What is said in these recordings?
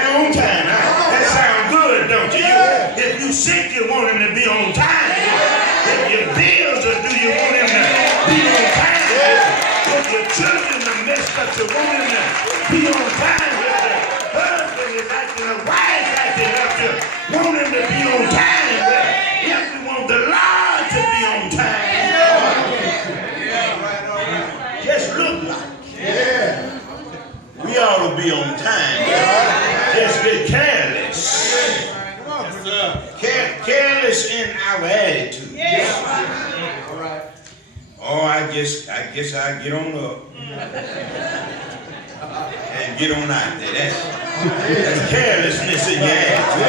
right on time. That sounds good, don't you? If you sick, you want him to be on time. If your bills are due, you want him to be on time. If your children are messed up, you want him to be on time. If the husband is acting, the wife acting up, you want him to be on time. If you want the Lord to be on time, just look like we ought to be on time. Just get careless. Careless in our attitude. Oh, I guess I get on up and get on out there. That's carelessness in your attitude.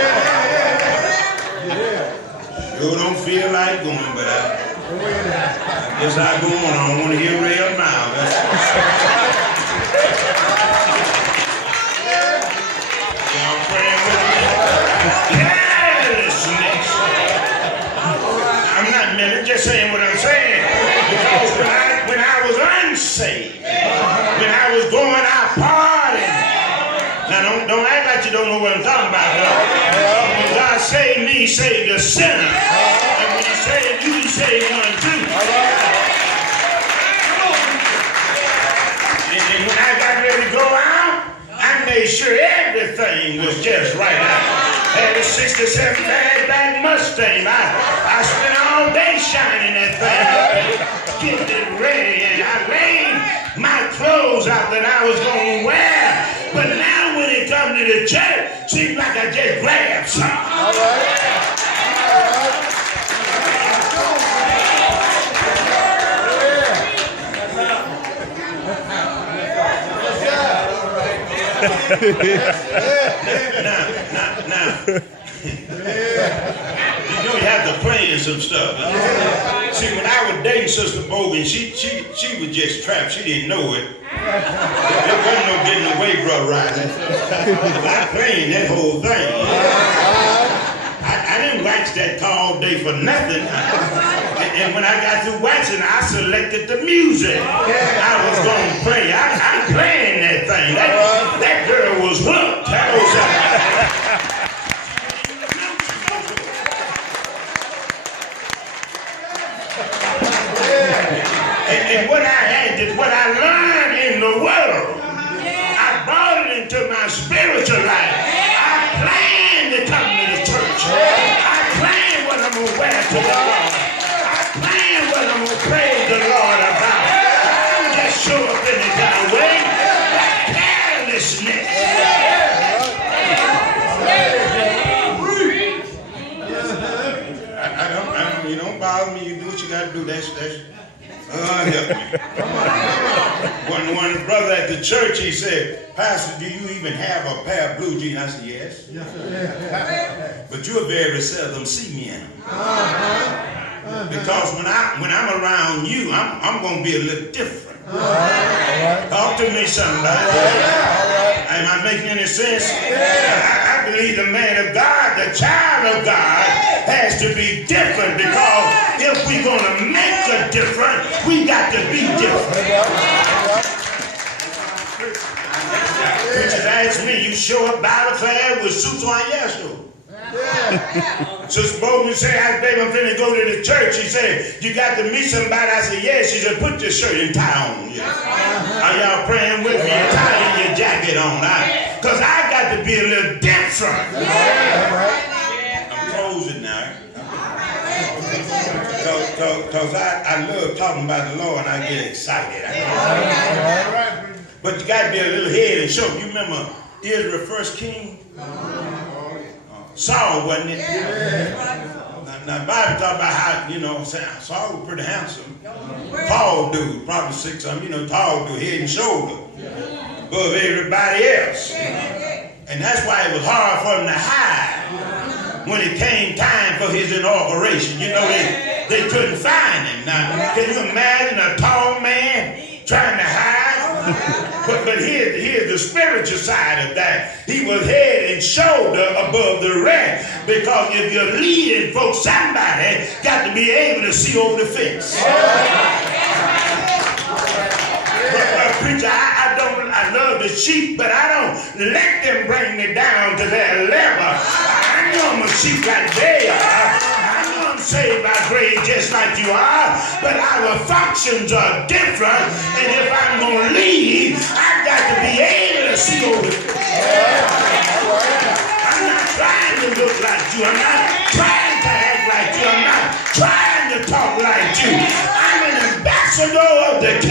Sure don't feel like going, but I guess I go on. I don't want to hear real now. Just saying what I'm saying, because when I was unsaved, when I was going out partying, now don't act like you don't know what I'm talking about, though. When God saved me, He saved the sinner, and when He saved you, He saved one too. And when I got ready to go out, I made sure everything was just right out. Had a 67 back Mustang. I spent all day shining that thing, getting it ready, and I laid my clothes out that I was going to wear. But now when it comes to the church, seems like I just grabbed something. All right. Now, you know you have to plan some stuff. See, when I was dating Sister Bogan, she was just trapped. She didn't know it. There wasn't no getting away, brother Riley. I planned that whole thing. I didn't wax that car all day for nothing. And when I got through waxing, I selected the music I was going to play. I planned that thing. That girl was hooked. And what I learned in the world, I brought it into my spiritual life. I planned to come to the church. I planned what I'm going to wear to the Lord. I planned what I'm going to praise the Lord about. I don't just show up any kind of way. That carelessness. You don't bother me. You do what you got to do. That's help me. One brother at the church, he said, "Pastor, do you even have a pair of blue jeans?" I said, "Yes." But you very seldom see me in them. Because when I'm around you, I'm going to be a little different. Talk to me, somebody. Am I making any sense? I believe the man of God, the child of God, has to be different, because if we're going to make a difference, we got to be different. Preachers ask me, you show up Bible class with suits on? Yes, sir. Sister Bogan said, "Baby, I'm finna go to the church." She said, "You got to meet somebody?" I said, "Yes." She said, "Put your shirt and tie on." Yes. Are y'all praying with me? Tie your jacket on. Because I got to be a little different. I'm closing now. Because I love talking about the Lord, and I get excited. But you got to be a little head and shoulder. You remember Israel first king? Saul, wasn't it? Now the Bible talk about how, Saul was pretty handsome. Tall dude, probably 6', tall dude, head and shoulder above everybody else. And that's why it was hard for him to hide when it came time for his inauguration. They couldn't find him. Now, can you imagine a tall man trying to hide? But here's the spiritual side of that. He was head and shoulder above the rest, because if you're leading folks, somebody got to be able to see over the fence. But preacher, I love the sheep, but I don't let them bring me down to their level. I know I'm a sheep like they are. I know I'm saved by grace just like you are, but our functions are different, and if I'm going to lead, I've got to be able to see over it. I'm not trying to look like you. I'm not trying to act like you. I'm not trying to talk like you. I'm an ambassador of the kingdom.